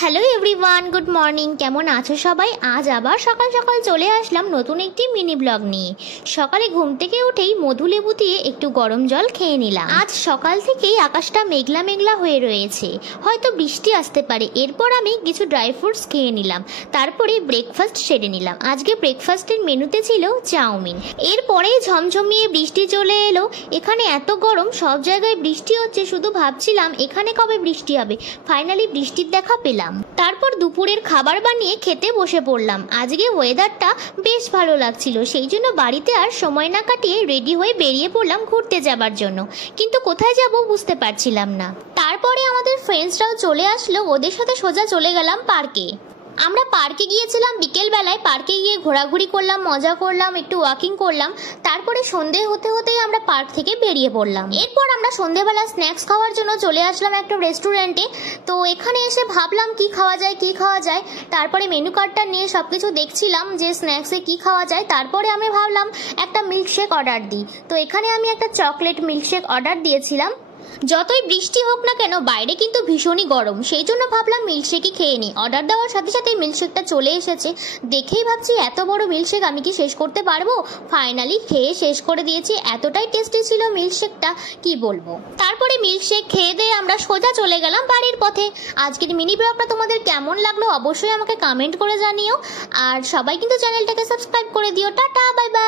Hello everyone, good morning. কেমন আছো সবাই? আজ আবার সকাল সকাল চলে আসলাম নতুন একটি মিনি ব্লগ নিয়ে। সকালে ঘুম থেকে উঠেই মধুলেবু দিয়ে একটু গরম জল খেয়ে নিলাম। আজ সকাল থেকেই আকাশটা মেঘলা মেঘলা হয়ে রয়েছে, হয়তো বৃষ্টি আসতে পারে। এরপর আমি কিছু ড্রাই ফ্রুটস খেয়ে নিলাম, তারপরে ব্রেকফাস্ট সেরে নিলাম। আজকে ব্রেকফাস্টের মেনুতে ছিল চাউমিন। এরপরেই ঝমঝমিয়ে বৃষ্টি চলে এলো। এখানে এত গরম, সব জায়গায় বৃষ্টি হচ্ছে, শুধু ভাবছিলাম এখানে কবে বৃষ্টি হবে। ফাইনালি বৃষ্টির দেখা পেলাম। তারপর দুপুরের খাবার বানিয়ে খেতে বসে পড়লাম। আজকে ওয়েদারটা বেশ ভালো লাগছিল, সেই জন্য বাড়িতে আর সময় না কাটিয়ে রেডি হয়ে বেরিয়ে পড়লাম ঘুরতে যাবার জন্য। কিন্তু কোথায় যাব বুঝতে পারছিলাম না। তারপরে আমাদের ফ্রেন্ডসরাও চলে আসলো, ওদের সাথে সোজা চলে গেলাম পার্কে। আমরা পার্কে গিয়েছিলাম বিকেলবেলায়। পার্কে গিয়ে ঘোরাঘুরি করলাম, মজা করলাম, একটু ওয়াকিং করলাম। তারপরে সন্ধে হতে হতেই আমরা পার্ক থেকে বেরিয়ে পড়লাম। এরপর আমরা সন্ধেবেলা স্ন্যাক্স খাওয়ার জন্য চলে আসলাম একটা রেস্টুরেন্টে। তো এখানে এসে ভাবলাম কি খাওয়া যায়। তারপরে মেনু কার্ডটা নিয়ে সবকিছু দেখছিলাম যে স্ন্যাক্সে কি খাওয়া যায়। তারপরে আমি ভাবলাম একটা মিল্কশেক অর্ডার দিই। তো এখানে আমি একটা চকলেট মিল্কশেক অর্ডার দিয়েছিলাম। যতই বৃষ্টি হোক না কেন বাইরে কিন্তু ভীষণই গরম, সেই জন্য ভাবলাম মিল্কশেকই খেয়ে নিই। অর্ডার দেওয়ার সাথে সাথে মিল্কশেকটা চলে এসেছে। দেখেই ভাবছি এত বড় মিল্কশেক আমি কি শেষ করতে পারবো। ফাইনালি খেয়ে শেষ করে দিয়েছি। এতটাই টেস্টি ছিল মিল্কশেকটা, কি বলবো। তারপরে মিল্কশেক খেয়ে দিয়ে আমরা সোজা চলে গেলাম বাড়ির পথে। আজকের মিনি ব্লগটা তোমাদের কেমন লাগলো অবশ্যই আমাকে কমেন্ট করে জানিও। আর সবাই কিন্তু চ্যানেলটাকে সাবস্ক্রাইব করে দিও। Tata, bye bye.